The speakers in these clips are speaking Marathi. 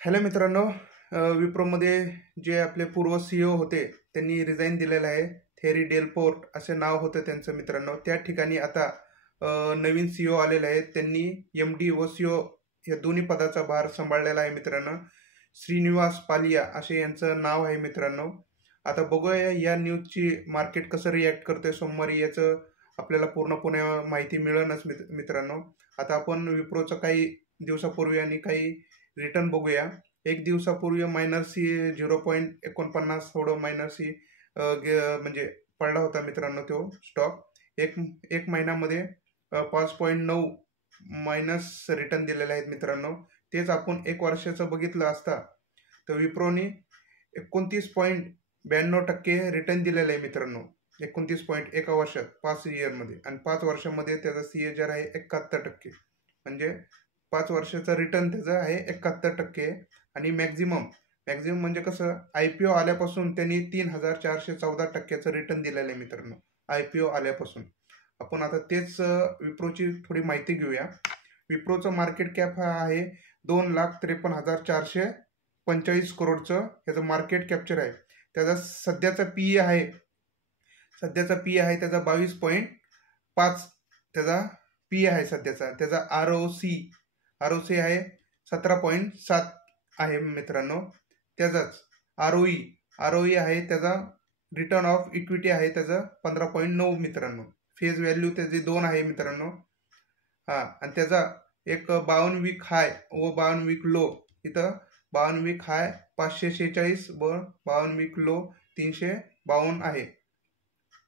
हॅलो मित्रांनो, विप्रोमध्ये जे आपले पूर्व CEO होते त्यांनी रिझाईन दिलेलं आहे. थेरी डेलपोर्ट असे नाव होतं त्यांचं मित्रांनो. त्या ठिकाणी आता नवीन CEO आलेले आहेत. त्यांनी MD व CEO या दोन्ही पदाचा भार सांभाळलेला आहे मित्रांनो. श्रीनिवास पालिया असे यांचं नाव आहे मित्रांनो. आता बघूया या न्यूजची मार्केट कसं रिॲक्ट करते. सोमवारी याचं आपल्याला पूर्णपणे माहिती मिळेलच मित्रांनो. आता आपण विप्रोचं काही दिवसापूर्वी आणि काही रिटर्न बघूया. एक दिवसापूर्वी -C 0.49 थोडं -C म्हणजे पडला होता मित्रांनो तो स्टॉक. एक महिन्यामध्ये 5.9 मायनस रिटर्न दिलेले आहेत मित्रांनो. तेच आपण एक वर्षाचं बघितलं असता तर विप्रोने 29.92% रिटर्न दिलेलं आहे मित्रांनो. 29 पॉईंट एका वर्षात 5 इयरमध्ये, आणि 5 वर्षामध्ये त्याचा CAGR आहे 71%. म्हणजे 5 वर्षाचा रिटर्न त्याचा आहे 71%. आणि मॅक्झिमम म्हणजे कसं, IPO आल्यापासून त्यांनी 3414% रिटर्न दिलेलं आहे मित्रांनो. IPO आल्यापासून आपण आता तेच विप्रोची थोडी माहिती घेऊया. विप्रोचं मार्केट कॅप हा आहे 2,53,425 करोडचं ह्याचं मार्केट कॅप्चर आहे. त्याचा सध्याचा PE आहे त्याचा 22.5 त्याचा PE आहे सध्याचा. त्याचा ROC आहे 17.7 आहे मित्रांनो. त्याचाच ROE आहे त्याचा. रिटर्न ऑफ इक्विटी आहे त्याचा 15.9 मित्रांनो. फेस व्हॅल्यू त्याची 2 आहे मित्रांनो. आणि त्याचा एक 52 वीक हाय व 52 वीक लो. इथं 52 वीक हाय 546 व 52 वीक लो 352 आहे.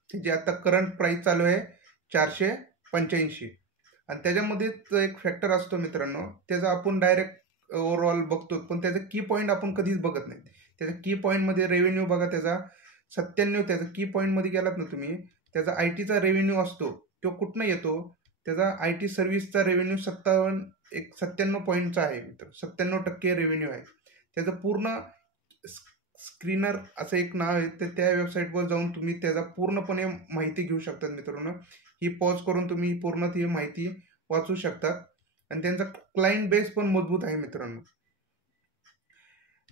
त्याची आता करंट प्राइस चालू आहे 485. आणि त्याच्यामध्ये एक फॅक्टर असतो मित्रांनो, त्याचा आपण डायरेक्ट ओव्हरऑल बघतो, पण त्याचा की पॉईंट आपण कधीच बघत नाही. त्याच्या की पॉईंटमध्ये रेव्हेन्यू बघा, त्याचा 97. त्याचा की पॉईंटमध्ये गेलात ना तुम्ही, त्याचा IT चा रेव्हेन्यू असतो. तो कुठनं येतो? त्याचा IT सर्व्हिसचा रेव्हेन्यू 97 पॉईंटचा आहे मित्र. 97% रेव्हेन्यू आहे त्याचं. पूर्ण स्क्रीनर असं एक नाव आहे, तर त्या वेबसाईटवर जाऊन तुम्ही त्याचा पूर्णपणे माहिती घेऊ शकतात मित्रांनो. ही पॉज करून तुम्ही पूर्ण ती माहिती वाचू शकतात. आणि त्यांचा क्लायंट बेस पण मजबूत आहे मित्रांनो.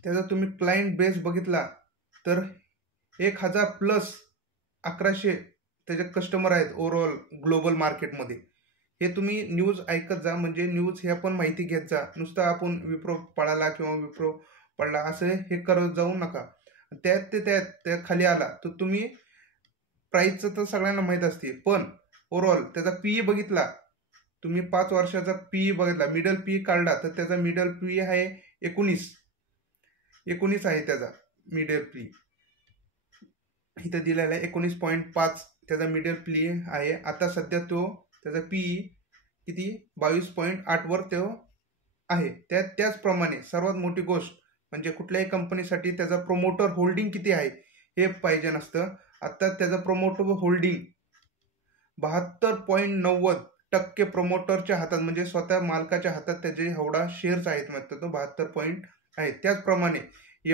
त्याचा तुम्ही क्लायंट बेस बघितला तर 1000+1100 त्याचे कस्टमर आहेत ओव्हरऑल ग्लोबल मार्केटमध्ये. हे तुम्ही न्यूज ऐकत जा, म्हणजे न्यूज हे आपण माहिती घेत जा. नुसतं आपण विप्रो पळाला किंवा विप्रो पडला असं हे करत जाऊ नका. त्यात खाली आला तर तुम्ही प्राईसचं तर सगळ्यांना माहीत असते, पण ओव्हरऑल त्याचा PE बघितला तुम्ही, 5 वर्षाचा PE बघितला, मिडल PE काढला तर त्याचा मिडल PE आहे 19 आहे त्याचा मिडल PE. इथं दिलेला आहे 19.5 त्याचा मिडल PE आहे. आता सध्या त्याचा PE किती 22.8 वर तो आहे. त्याचप्रमाणे सर्वात मोठी गोष्ट म्हणजे कुठल्याही कंपनीसाठी त्याचा प्रोमोटर होल्डिंग किती आहे हे पाहिजे नसतं. आता त्याचा प्रोमोटर होल्डिंग 72.90% प्रोमोटरच्या हातात, म्हणजे स्वतः मालकाच्या हातात त्याचे एवढा शेअर्स आहेत म्हणतो तो 72 पॉईंट आहे. त्याचप्रमाणे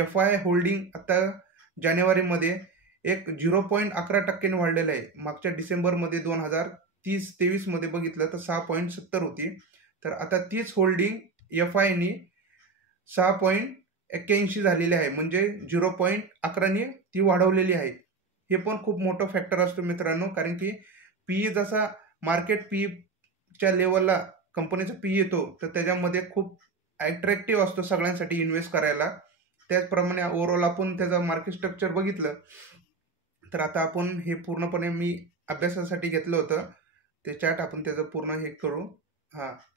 FI होल्डिंग आता जानेवारीमध्ये एक 0.11% वाढलेलं आहे. मागच्या डिसेंबरमध्ये 2023 मध्ये बघितलं तर 6.70 होती. तर आता तीच होल्डिंग FIनी 6.81 झालेली आहे, म्हणजे 0.11ने ती वाढवलेली आहे. हे पण खूप मोठं फॅक्टर असतो मित्रांनो, कारण की PE जसा मार्केट PEच्या लेवलला कंपनीचा PE येतो तर त्याच्यामध्ये खूप अट्रॅक्टिव्ह असतो सगळ्यांसाठी इन्व्हेस्ट करायला. त्याचप्रमाणे ओव्हरऑल आपण त्याचं मार्केट स्ट्रक्चर बघितलं तर आता आपण हे पूर्णपणे मी अभ्यासासाठी घेतलं होतं ते चार्ट, आपण त्याचं पूर्ण हे करू.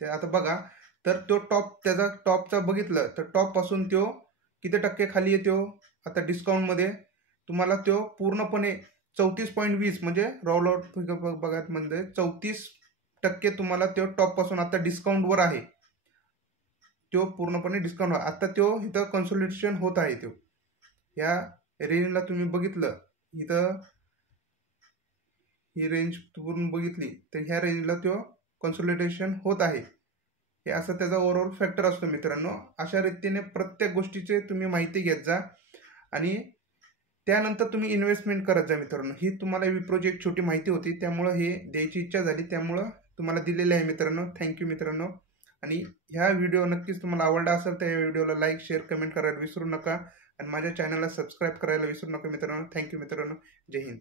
ते आता बघा, तर तो त्याचा टॉपचा बघितलं तर टॉप पासून तो किती टक्के खाली येतो आता डिस्काउंटमध्ये तुम्हाला. तो पूर्णपणे 34.20 म्हणजे रोल आउट बघा, म्हणजे 34% तुम्हाला तो टॉप पासून आता डिस्काउंटवर आहे. तो पूर्णपणे डिस्काउंट आता तो इथं कन्सोलिडेशन होत आहे. तो या रेंजला तुम्ही बघितलं, इथं ही रेंज पूर्ण बघितली तर ह्या रेंजला तो कन्सोलिडेशन होत आहे. हे असं त्याचा ओव्हरऑल फॅक्टर असतो मित्रांनो. अशा रीतीने प्रत्येक गोष्टीचे तुम्ही माहिती घेत जा आणि त्यानंतर तुम्ही इन्व्हेस्टमेंट करत जा मित्रांनो. ही तुम्हाला विप्रोची एक छोटी माहिती होती, त्यामुळं हे द्यायची इच्छा झाली, त्यामुळं तुम्हाला दिलेली आहे मित्रांनो. थँक्यू मित्रांनो. आणि ह्या व्हिडिओ नक्कीच तुम्हाला आवडला असेल तर या व्हिडिओला लाईक शेअर कमेंट करायला विसरू नका आणि माझ्या चॅनलला सबस्क्राईब करायला विसरू नका मित्रांनो. थँक्यू मित्रांनो. जय हिंद.